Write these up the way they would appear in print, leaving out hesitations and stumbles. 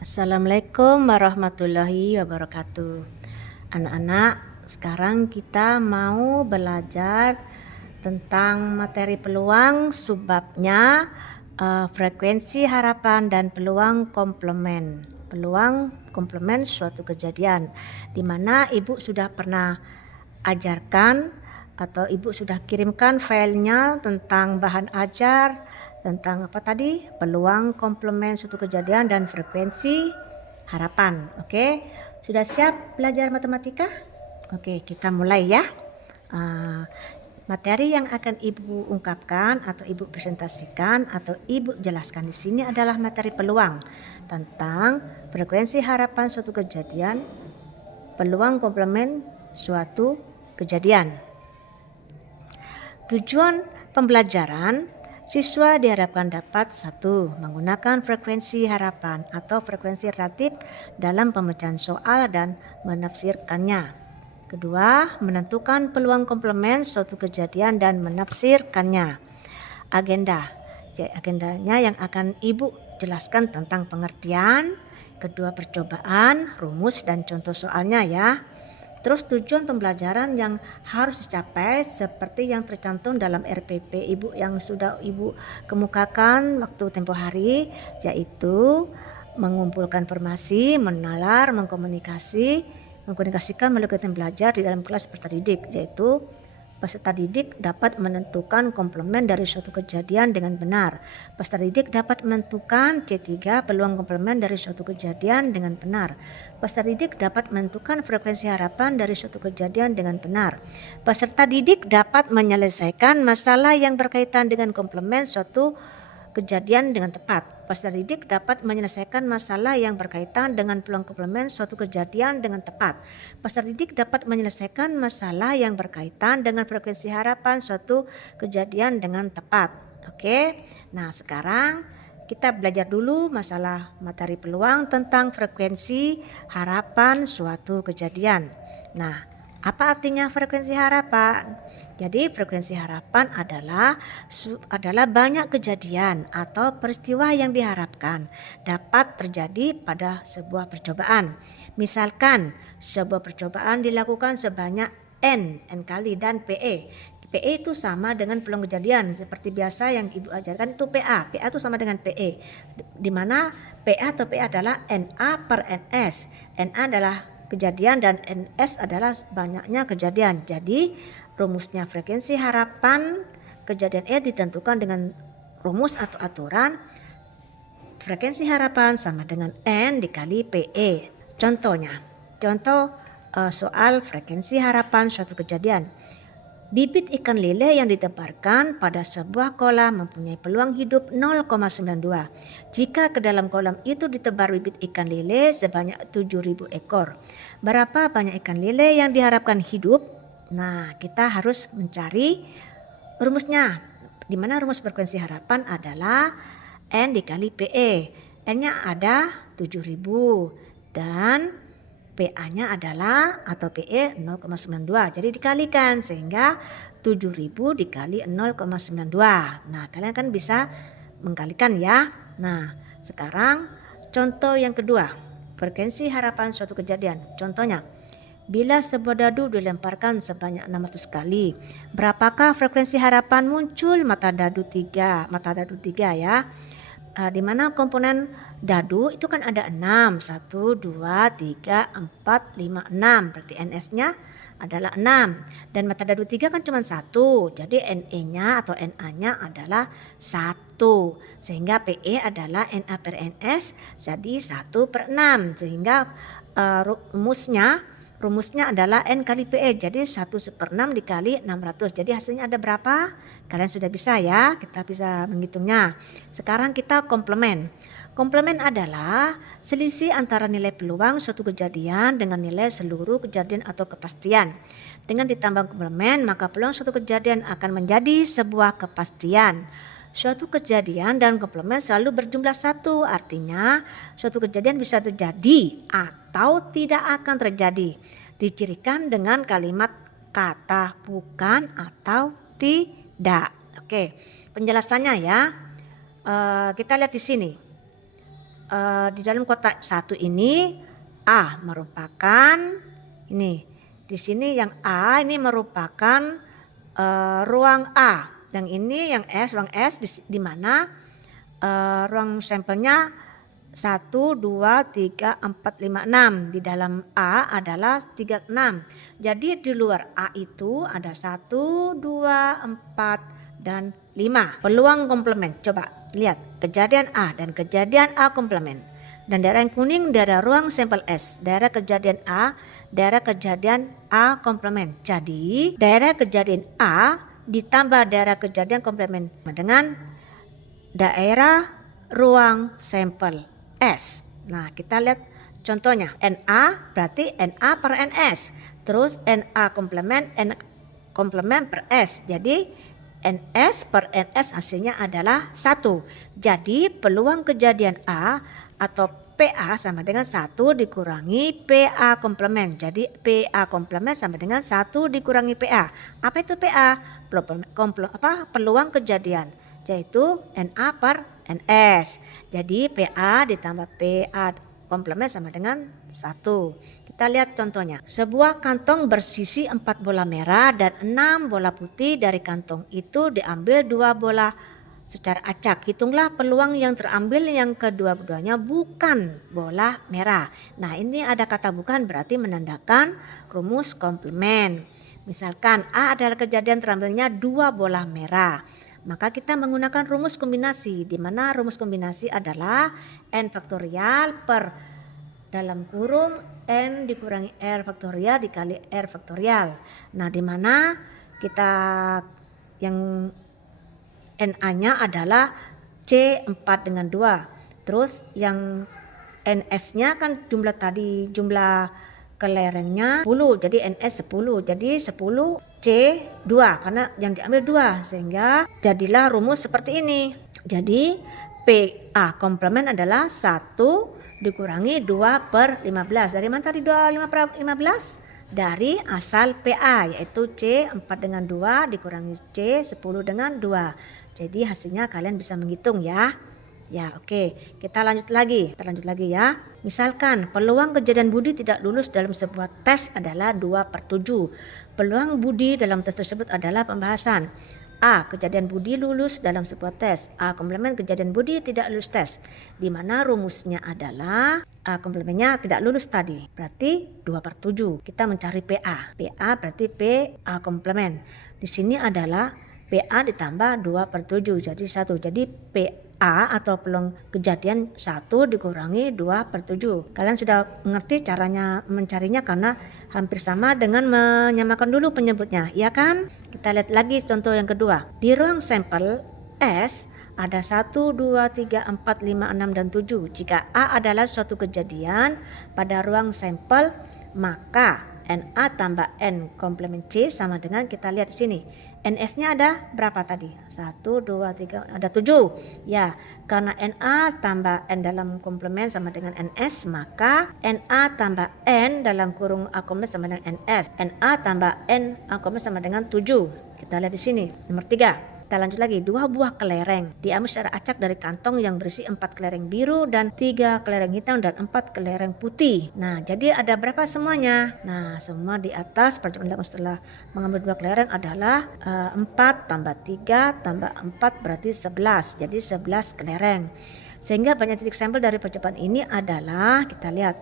Assalamualaikum warahmatullahi wabarakatuh. Anak-anak, sekarang kita mau belajar tentang materi peluang, subbabnya, frekuensi harapan dan peluang komplement. Peluang komplement suatu kejadian, di mana Ibu sudah pernah ajarkan atau Ibu sudah kirimkan filenya tentang bahan ajar, tentang apa tadi? Peluang, komplement suatu kejadian, dan frekuensi harapan. Oke, sudah siap belajar matematika? Oke, kita mulai ya. Materi yang akan Ibu ungkapkan atau Ibu presentasikan atau Ibu jelaskan di sini adalah materi peluang tentang frekuensi harapan suatu kejadian, peluang komplement suatu kejadian. Tujuan pembelajaran, siswa diharapkan dapat 1. Menggunakan frekuensi harapan atau frekuensi relatif dalam pemecahan soal dan menafsirkannya. Kedua, menentukan peluang komplement suatu kejadian dan menafsirkannya. Agendanya yang akan Ibu jelaskan tentang pengertian, kedua percobaan, rumus dan contoh soalnya ya. Terus tujuan pembelajaran yang harus dicapai seperti yang tercantum dalam RPP Ibu yang sudah Ibu kemukakan waktu tempo hari, yaitu mengumpulkan informasi, menalar, mengkomunikasikan melalui kegiatan belajar di dalam kelas peserta didik, yaitu peserta didik dapat menentukan komplement dari suatu kejadian dengan benar. Peserta didik dapat menentukan C3 peluang komplement dari suatu kejadian dengan benar. Peserta didik dapat menentukan frekuensi harapan dari suatu kejadian dengan benar. Peserta didik dapat menyelesaikan masalah yang berkaitan dengan komplement suatu kejadian dengan tepat. Peserta didik dapat menyelesaikan masalah yang berkaitan dengan peluang komplement suatu kejadian dengan tepat. Peserta didik dapat menyelesaikan masalah yang berkaitan dengan frekuensi harapan suatu kejadian dengan tepat. Oke, nah sekarang kita belajar dulu masalah materi peluang tentang frekuensi harapan suatu kejadian. Nah, apa artinya frekuensi harapan? Jadi frekuensi harapan adalah banyak kejadian atau peristiwa yang diharapkan dapat terjadi pada sebuah percobaan. Misalkan sebuah percobaan dilakukan sebanyak N kali dan PE. PE itu sama dengan peluang kejadian seperti biasa yang Ibu ajarkan itu PA. PA itu sama dengan PE. Di mana PA atau PE adalah NA per NS. NA adalah kejadian dan NS adalah banyaknya kejadian. Jadi rumusnya frekuensi harapan kejadian E ditentukan dengan rumus atau aturan frekuensi harapan sama dengan N dikali PE. Contoh soal frekuensi harapan suatu kejadian. Bibit ikan lele yang ditebarkan pada sebuah kolam mempunyai peluang hidup 0,92. Jika ke dalam kolam itu ditebar bibit ikan lele sebanyak 7.000 ekor. Berapa banyak ikan lele yang diharapkan hidup? Nah, kita harus mencari rumusnya. Di mana rumus frekuensi harapan adalah N dikali PE. N-nya ada 7.000 dan PA-nya adalah atau PE 0,92. Jadi dikalikan sehingga 7.000 dikali 0,92. Nah, kalian kan bisa menggalikan ya. Nah, sekarang contoh yang kedua, frekuensi harapan suatu kejadian. Contohnya, bila sebuah dadu dilemparkan sebanyak 600 kali, berapakah frekuensi harapan muncul mata dadu 3 ya? Di mana komponen dadu itu kan ada 6, 1, 2, 3, 4, 5, 6, berarti NS-nya adalah 6 dan mata dadu 3 kan cuma 1, jadi NE-nya atau NA-nya adalah 1 sehingga PE adalah NA per NS jadi 1 per 6 sehingga rumusnya adalah N kali PE, jadi 1/6 dikali 600. Jadi hasilnya ada berapa? Kalian sudah bisa ya, kita bisa menghitungnya. Sekarang kita komplement. Komplement adalah selisih antara nilai peluang suatu kejadian dengan nilai seluruh kejadian atau kepastian. Dengan ditambah komplement, maka peluang suatu kejadian akan menjadi sebuah kepastian. Suatu kejadian dan komplement selalu berjumlah 1, artinya suatu kejadian bisa terjadi atau tidak akan terjadi. Dicirikan dengan kalimat kata bukan atau tidak. Oke, penjelasannya ya. Kita lihat di sini. di dalam kotak 1 ini A merupakan ini. Di sini yang A ini merupakan ruang A. Yang ini yang S, ruang S di mana ruang sampelnya 1, 2, 3, 4, 5, 6. Di dalam A adalah 3, 6. Jadi di luar A itu ada 1, 2, 4, dan 5. Peluang komplement. Coba lihat kejadian A dan kejadian A komplement. Dan daerah yang kuning daerah ruang sampel S. Daerah kejadian A, daerah kejadian A komplement. Jadi daerah kejadian A ditambah daerah kejadian komplement dengan daerah ruang sampel S. Nah, kita lihat contohnya. NA berarti NA per NS. Terus NA komplement N komplement per S. Jadi NS per NS hasilnya adalah 1. Jadi peluang kejadian A atau PA sama dengan 1 dikurangi PA komplement. Jadi PA komplement sama dengan 1 dikurangi PA. Apa itu PA? Peluang kejadian, yaitu NA per NS. Jadi PA ditambah PA komplement sama dengan 1. Kita lihat contohnya. Sebuah kantong bersisi 4 bola merah dan 6 bola putih. Dari kantong itu diambil 2 bola secara acak. Hitunglah peluang yang terambil yang kedua-duanya bukan bola merah. Nah, ini ada kata bukan berarti menandakan rumus komplement. Misalkan A adalah kejadian terambilnya 2 bola merah. Maka kita menggunakan rumus kombinasi, di mana rumus kombinasi adalah N faktorial per dalam kurung N dikurangi R faktorial dikali R faktorial. Nah, di mana kita yang NA-nya adalah C4 dengan 2. Terus yang NS-nya kan jumlah tadi, jumlah kelerengnya 10, jadi NS 10. Jadi 10 C2 karena yang diambil 2, sehingga jadilah rumus seperti ini. Jadi PA komplement adalah 1 dikurangi 2 per 15. Dari mana tadi 25 per 15? Dari asal PA, yaitu C4 dengan 2 dikurangi C10 dengan 2. Jadi hasilnya kalian bisa menghitung ya. Ya, oke. Kita lanjut lagi ya. Misalkan peluang kejadian Budi tidak lulus dalam sebuah tes adalah 2/7. Peluang Budi dalam tes tersebut adalah pembahasan. A. Kejadian Budi lulus dalam sebuah tes. A. Komplement kejadian Budi tidak lulus tes. Di mana rumusnya adalah A komplementnya tidak lulus tadi. Berarti 2/7. Kita mencari PA. PA berarti PA komplement. Di sini adalah PA ditambah 2/7 jadi 1. Jadi PA atau peluang kejadian 1 dikurangi 2/7. Kalian sudah mengerti caranya mencarinya karena hampir sama dengan menyamakan dulu penyebutnya, ya kan? Kita lihat lagi contoh yang kedua. Di ruang sampel S ada 1, 2, 3, 4, 5, 6, dan 7. Jika A adalah suatu kejadian pada ruang sampel, maka NA tambah N komplement C sama dengan kita lihat di sini. NS-nya ada berapa tadi? 1, 2, 3, ada 7. Ya, karena NA tambah N dalam komplement sama dengan NS, maka NA tambah N dalam kurung A komplement sama dengan NS. NA tambah N A komplement sama dengan 7. Kita lihat di sini. Nomor 3. Kita lanjut lagi. 2 buah kelereng diambil secara acak dari kantong yang berisi 4 kelereng biru dan 3 kelereng hitam dan 4 kelereng putih. Nah, jadi ada berapa semuanya? Nah, semua di atas percobaan dilakukan setelah mengambil 2 kelereng adalah 4 tambah 3 tambah 4 berarti 11. Jadi 11 kelereng. Sehingga banyak titik sampel dari percobaan ini adalah, kita lihat,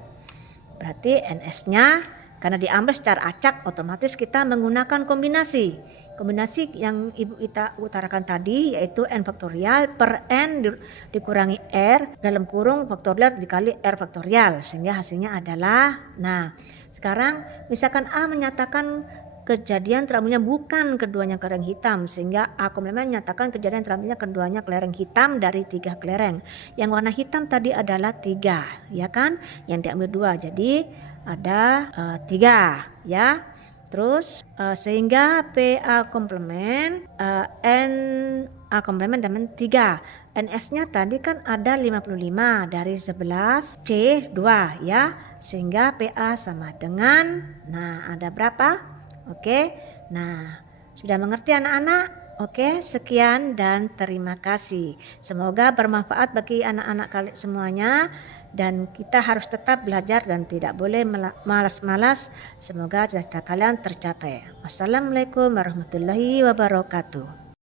berarti NS-nya karena diambil secara acak, otomatis kita menggunakan kombinasi. Kombinasi yang Ibu kita utarakan tadi yaitu N faktorial per N dikurangi R dalam kurung faktorial dikali R faktorial. Sehingga hasilnya adalah, nah sekarang misalkan A menyatakan kejadian terambilnya bukan keduanya kelereng hitam. Sehingga A komplement menyatakan kejadian terambilnya keduanya kelereng hitam dari 3 kelereng. Yang warna hitam tadi adalah 3, ya kan? Yang diambil 2, jadi ada 3 ya. Terus sehingga PA komplement N A komplement dengan 3. NS-nya tadi kan ada 55 dari 11 C2 ya. Sehingga PA sama dengan, nah ada berapa? Oke. Nah, sudah mengerti anak-anak? Oke, sekian dan terima kasih. Semoga bermanfaat bagi anak-anak kalian semuanya, dan kita harus tetap belajar dan tidak boleh malas-malas. Semoga cita-cita kalian tercapai. Wassalamualaikum warahmatullahi wabarakatuh.